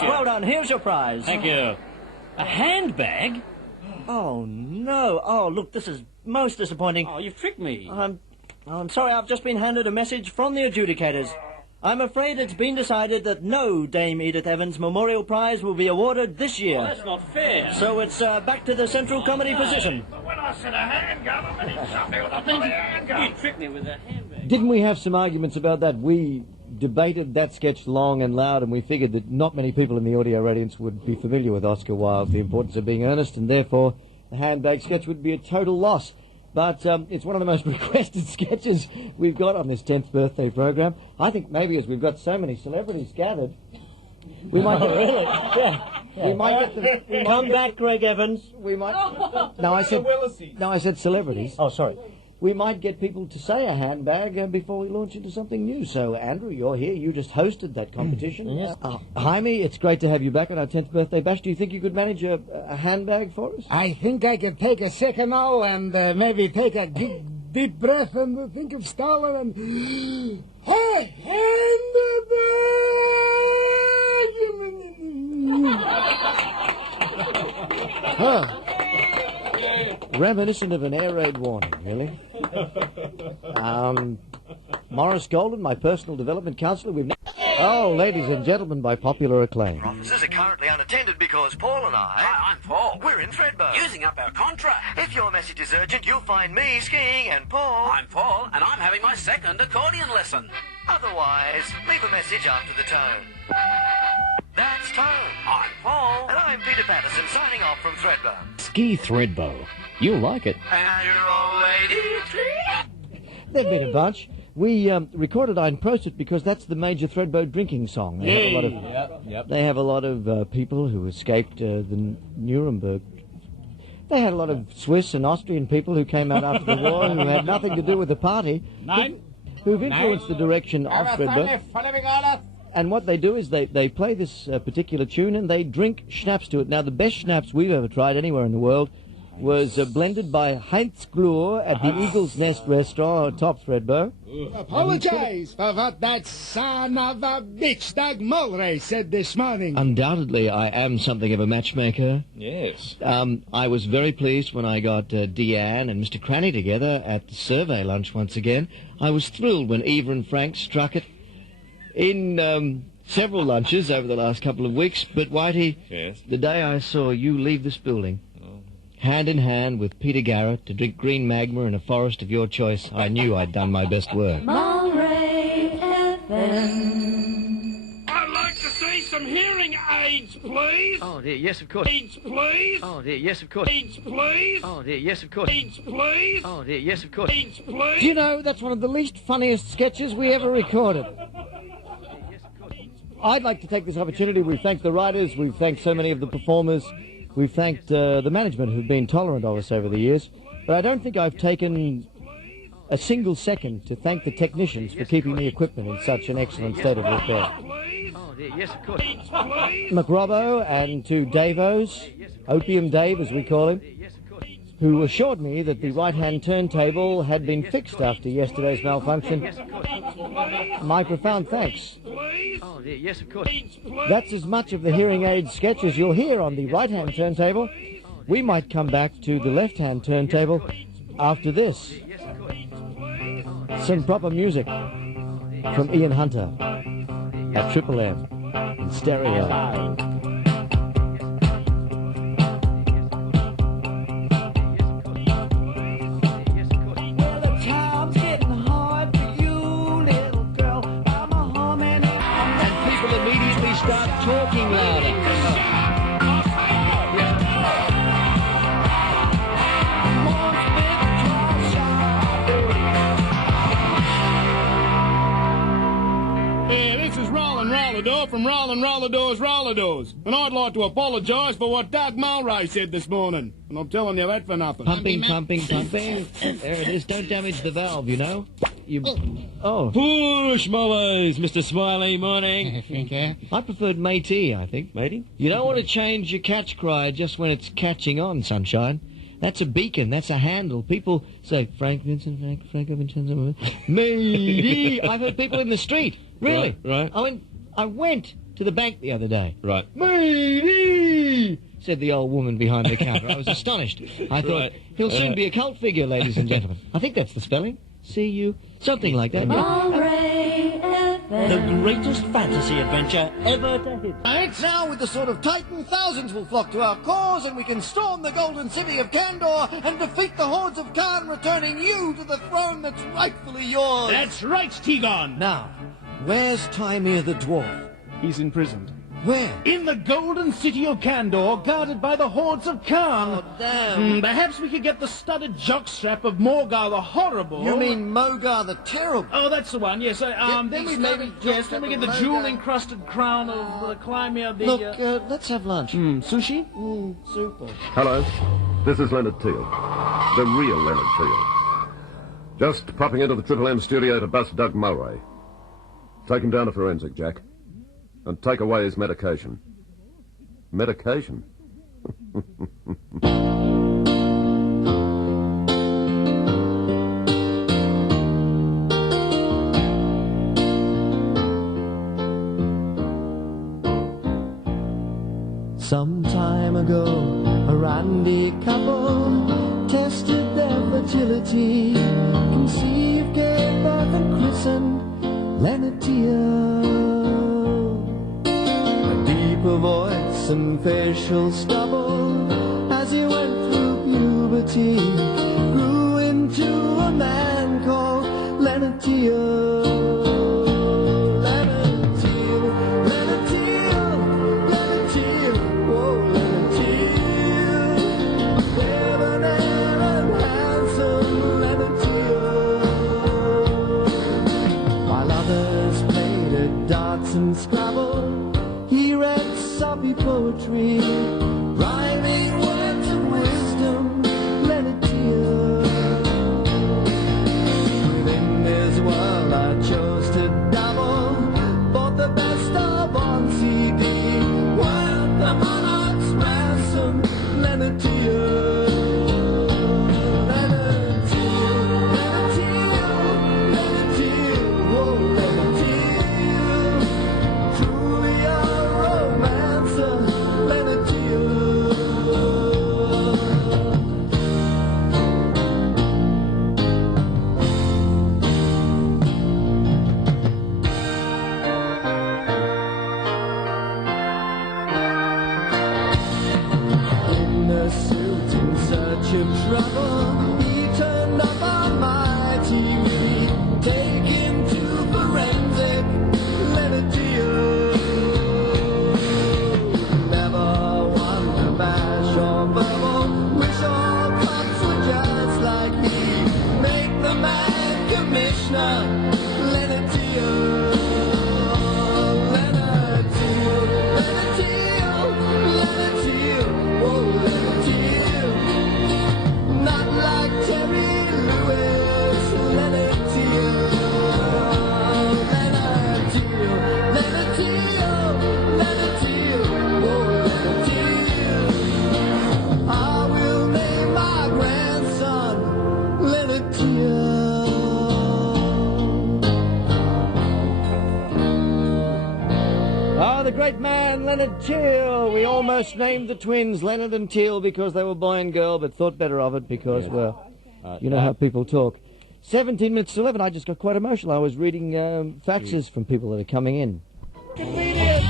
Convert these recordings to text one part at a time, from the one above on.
Yes, well done. Here's your prize. Thank you. A handbag? Oh, no. Oh, look, this is most disappointing. Oh, you've tricked me. I'm sorry, I've just been handed a message from the adjudicators. I'm afraid it's been decided that no Dame Edith Evans Memorial Prize will be awarded this year. Well, that's not fair. So it's back to the Central Comedy position. But when I said a handgun, I meant something with a bloody handgun. You tricked me with a handbag. Didn't we have some arguments about that? We debated that sketch long and loud, and we figured that not many people in the audio audience would be familiar with Oscar Wilde, the importance of being earnest, and therefore the handbag sketch would be a total loss. But it's one of the most requested sketches we've got on this 10th birthday program. I think maybe as we've got so many celebrities gathered, we might get... Really? Yeah. We might get them... Come back, Greg Evans. We might... No, I said celebrities. Oh, sorry. We might get people to say a handbag before we launch into something new. So, Andrew, you're here. You just hosted that competition. Yes. Jaime, it's great to have you back on our 10th birthday bash. Do you think you could manage a handbag for us? I think I can take a second now and maybe take a deep breath and think of Stalin and... Huh. Reminiscent of an air raid warning, really. Morris Golden, my personal development counsellor. Oh, ladies and gentlemen, by popular acclaim. Offices are currently unattended because Paul and I... Hi, I'm Paul. We're in Threadbow. Using up our contract. If your message is urgent, you'll find me skiing and Paul... I'm Paul, and I'm having my second accordion lesson. Otherwise, leave a message after the tone. That's Tone. I'm Paul. And I'm Peter Patterson, signing off from Threadbow. Ski Threadbow. You'll like it. And your old lady... They've been a bunch. We recorded Ein Prosit because that's the major Threadbow drinking song. They have a lot of people who escaped the Nuremberg. They had a lot of Swiss and Austrian people who came out after the war who had nothing to do with the party, who've influenced the direction of Threadbow. And what they do is they play this particular tune and they drink schnapps to it. Now, the best schnapps we've ever tried anywhere in the world was blended by Heinz Glur at the Eagle's Nest restaurant atop Threadbow. Apologize for what that son of a bitch, Doug Mulray, said this morning. Undoubtedly, I am something of a matchmaker. Yes. I was very pleased when I got Deanne and Mr. Cranny together at the survey lunch once again. I was thrilled when Eva and Frank struck it in several lunches over the last couple of weeks. But, Whitey, Yes. the day I saw you leave this building, hand in hand with Peter Garrett to drink green magma in a forest of your choice, I knew I'd done my best work. Mulray FM. I'd like to see some hearing aids, please. Oh, dear, yes, of course. Aids, please. Oh, dear, yes, of course. Aids, please. Oh, dear, yes, of course. Aids, please. Oh, dear, yes, of course. Aids, please. Do you know, that's one of the least funniest sketches we ever recorded. I'd like to take this opportunity. We've thanked the writers, we've thanked so many of the performers, we've thanked the management who've been tolerant of us over the years, but I don't think I've taken a single second to thank the technicians for keeping the equipment in such an excellent state of repair. Oh, dear, yes, of course. McRobbo and to Davos, Opium Dave as we call him, who assured me that the right-hand turntable had been fixed after yesterday's malfunction. My profound thanks. Oh, dear, yes, of course. That's as much of the hearing aid sketch as you'll hear on the right-hand turntable. We might come back to the left-hand turntable after this. Some proper music from Ian Hunter at Triple M in stereo. Start talking louder. Hey, this is Rollin' Rollador from Rollin' Rollador's Rolladors, and I'd like to apologise for what Doug Mulray said this morning. And I'm telling you that for nothing. Pumping. There it is. Don't damage the valve, you know. Oh. Push, Mulleys, Mr. Smiley, morning. I preferred matey, I think. Matey? You don't want to change your catch cry just when it's catching on, sunshine. That's a beacon. That's a handle. People say, Frank Vincent, Frank Vincent, matey. I've heard people in the street. Really? Right. I went to the bank the other day. Right. Matey, said the old woman behind the counter. I was astonished. I thought, Right. he'll soon be a cult figure, ladies and gentlemen. I think that's the spelling. C-U, something like that. The greatest fantasy adventure ever to hit. It's now with the sword of Titan, thousands will flock to our cause, and we can storm the golden city of Kandor and defeat the hordes of Khan, returning you to the throne that's rightfully yours. That's right, Tegon. Now, where's Tymir the dwarf? He's imprisoned. Where? In the golden city of Kandor, guarded by the hordes of Khan. Oh, damn. Perhaps we could get the studded jockstrap of Morgar the Horrible. You mean Mogar the Terrible? Oh, that's the one, yes. Then these we studded then we get the jockstrap of jewel-encrusted crown of Clymere the... Look, let's have lunch. sushi? Super. Hello, this is Leonard Teale, the real Leonard Teale. Just popping into the Triple M studio to bust Doug Mulray. Take him down to forensic, Jack. And take away his medication. Medication? Some time ago, a randy couple tested their fertility, conceived, gave birth and christened Leonard Teale. A deeper voice and facial stubble as he went through puberty grew into a man called Leonard Teale. Leonard Teale, Leonard Teale, Leonard Teale, oh Leonard Teale, debonair and handsome Leonard Teale. While others played at darts and Scrabble, he read soppy poetry, rhyming words of wisdom, Leonard Teale. Within this world I chose to dabble, bought the best of on CD, worth the monarch's ransom, Leonard Teale. Leonard Teale, Leonard Teale, Leonard Teale, oh Leonard Teale, truly a romancer, Leonard Teale. In a suit in search of trouble, he turned up on my TV, taken to forensic, Leonard Teale. Never one to bash or verbal, wish all cops were just like me, make the man commissioner, Leonard Teale. Leonard Teale, Leonard Teale, Leonard Teale, oh Leonard Teale. Not like Terry Lewis, Leonard Teale. Leonard Teale, Leonard Teale, Leonard Teale, oh Leonard Teale. I will name my grandson Leonard Teale. Ah, the great man, Leonard Teale. We almost named the twins Leonard and Teale because they were boy and girl, but thought better of it because, well, you know how people talk. 17 minutes to 11, I just got quite emotional. I was reading faxes from people that are coming in. Comedian!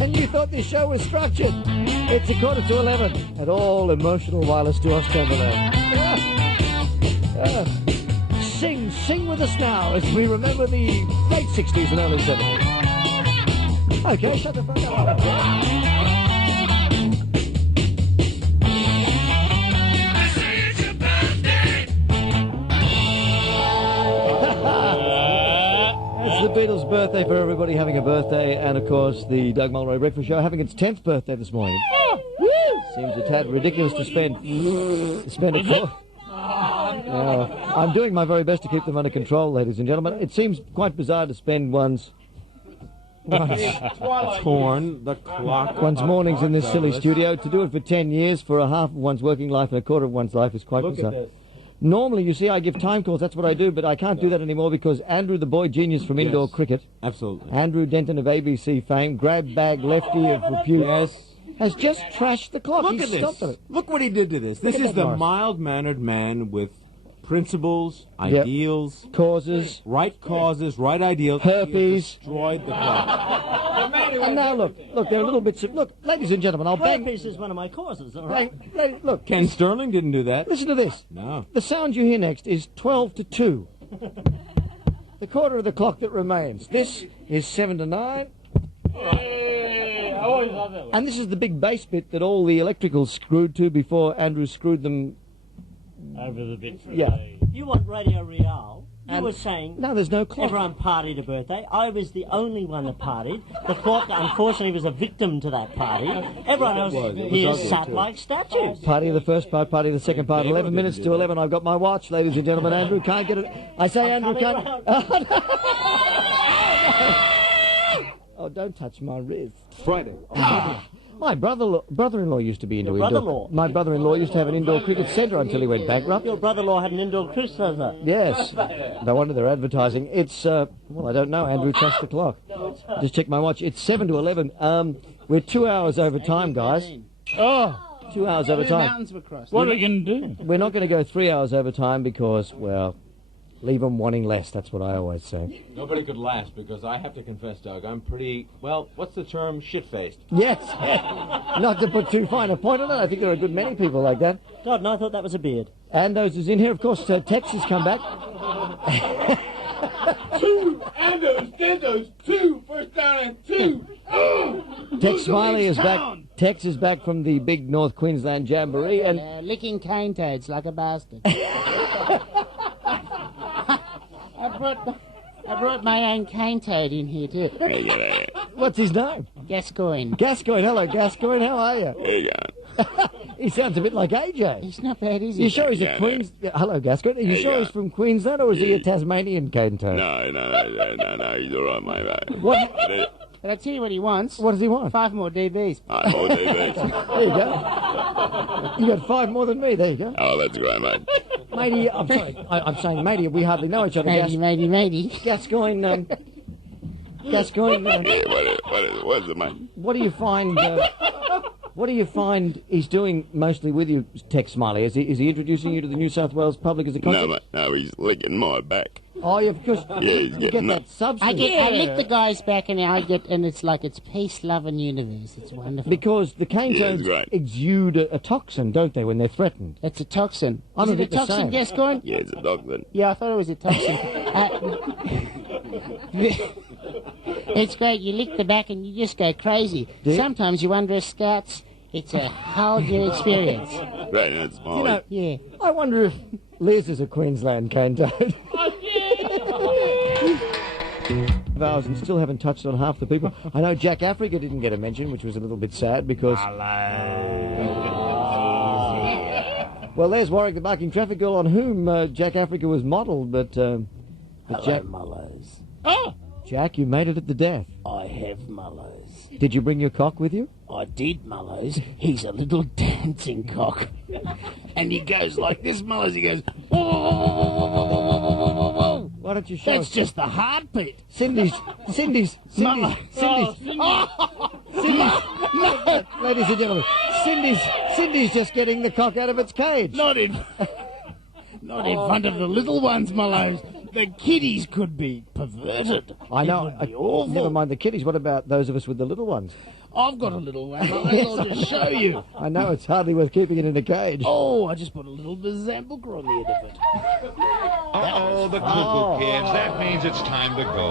And you thought this show was structured. It's 11:15 at all emotional wireless to Osterberg. Sing with us now as we remember the late 60s and early 70s. Okay, shut the fuck up. It's the Beatles' birthday for everybody having a birthday, and of course the Doug Mulray Breakfast Show having its 10th birthday this morning. Seems a tad ridiculous to spend a call. I'm doing my very best to keep them under control, ladies and gentlemen. It seems quite bizarre to spend one's mornings in this silly studio. To do it for 10 years, for a half of one's working life and a quarter of one's life is quite bizarre. Normally, you see, I give time calls. That's what I do, but I can't do that anymore because Andrew, the boy genius from indoor cricket, Absolutely. Andrew Denton of ABC fame, grab bag lefty of repute, has just trashed the clock. Look He at stopped this. it. Look what he did to this. This at is that, the Morris. mild-mannered man with principles, Yep. ideals, Causes, right causes, right ideals. Herpes. He has destroyed the clock. and now look, there are little bits of... Look, ladies and gentlemen, I'll bang... Herpes is one of my causes, all right? Look, Ken Sterling didn't do that. listen to this. No. The sound you hear next is 12 to 2. The quarter of the clock that remains. This is 7 to 9. And this is the big bass bit that all the electricals screwed to before Andrew screwed them over the bit. Yeah. You want Radio Real? You And- were saying No, there's no clock. everyone partied a birthday. I was the only one that partied. The clock, unfortunately, was a victim to that party. Everyone else here ugly sat too. like statues. Party of the first part, party of the second part. 11 minutes to 11. I've got my watch, ladies and gentlemen. Andrew can't get it. I say Andrew coming can't... round. Oh, don't touch my wrist. Friday. My brother-in-law used to be into Your indoor... brother-in-law? My brother-in-law used to have an indoor cricket centre until he went bankrupt. Your brother-in-law had an indoor cricket centre. Yes. No wonder they're advertising. It's, well, I don't know. Andrew, trust the clock. Just check my watch. It's 7 to 11. We're 2 hours over time, guys. Oh, 2 hours over time. Mountains were crossed. What are we going to do? We're not going to go 3 hours over time because, well, leave them wanting less. That's what I always say. Nobody could last because I have to confess, Doug, I'm pretty, well, what's the term? Shit-faced. Yes. Not to put too fine a point on it. I think there are a good many people like that. God, and I thought that was a beard. Andos is in here. Of course, Tex has come back. Andos, 2, first down and 2. Tex Smiley is back. Tex is back from the big North Queensland Jamboree. And Licking cane toads like a bastard. I brought my own cane toad in here too. what's his name? Gascoigne. Gascoigne. Hello, Gascoigne. How are you? There you go. He sounds a bit like AJ. He's not bad, is he? You sure he's a Queens... Hello, Gascoigne. Are you sure he's from Queensland or is he a Tasmanian cane toad? No, he's all right, mate. What? But I tell you what he wants. What does he want? 5 more DBs. More DBs. There you go. You got 5 more than me. There you go. Oh, that's great, mate. Matey, I'm sorry. I'm saying matey. We hardly know each other. Matey. Gascoigne. Gascoigne. What's it, mate? What do you find? What do you find he's doing mostly with you, Tex Smiley? Is he introducing you to the New South Wales public as a concept? No, mate. No, he's licking my back. Oh, yeah, because he's you get getting that up. substance. I lick the guy's back and it's like it's peace, love and universe. It's wonderful. Because the cane Yeah, it's toads great. exude a toxin, don't they, when they're threatened? It's a toxin. I'm Is a it a bit the toxin, same. Gascoigne? Yeah, it's a dog then. Yeah, I thought it was a toxin. It's great. You lick the back and you just go crazy. Do you? Sometimes you under a Scouts. It's a whole new experience. Right, that's You Molly. know, Yeah. I wonder if Liz is a Queensland cane toad. Vows and still haven't touched on half the people. I know Jack Africa didn't get a mention, which was a little bit sad because... Well, there's Warwick, the barking traffic girl, on whom Jack Africa was modelled, but Jack... Mullows. Oh! Jack, you made it at the death. I have Mullows. Did you bring your cock with you? I did, Mullows. He's a little dancing cock. And he goes like this, Mullows. He goes... Why don't you show That's us? just the heartbeat. Cindy's... Ladies and gentlemen, Cindy's just getting the cock out of its cage. Not in front of the little ones, Mullows. The kiddies could be perverted. I know. It would be awful. Never mind the kiddies. What about those of us with the little ones? I've got a little one, Mullows. I'll just show you. I know it's hardly worth keeping it in a cage. Oh, I just put a little bazambook on the end of it. Uh-oh, the cuckoo kids. That means it's time to go.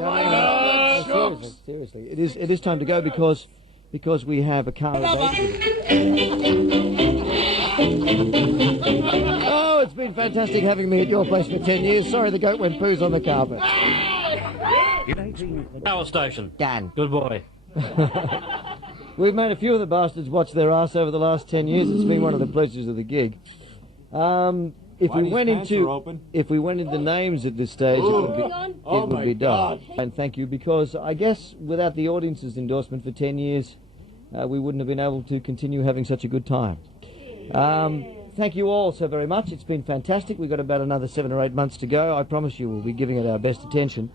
No, seriously. It is time to go because we have a car. Oh, it's been fantastic having me at your place for 10 years. Sorry the goat went poos on the carpet. Power station. Dan. Good boy. We've made a few of the bastards watch their ass over the last 10 years. It's been one of the pleasures of the gig. If we went into names at this stage, it would be done. And thank you, because I guess without the audience's endorsement for 10 years, we wouldn't have been able to continue having such a good time. Thank you all so very much. It's been fantastic. We've got about another 7 or 8 months to go. I promise you we'll be giving it our best attention.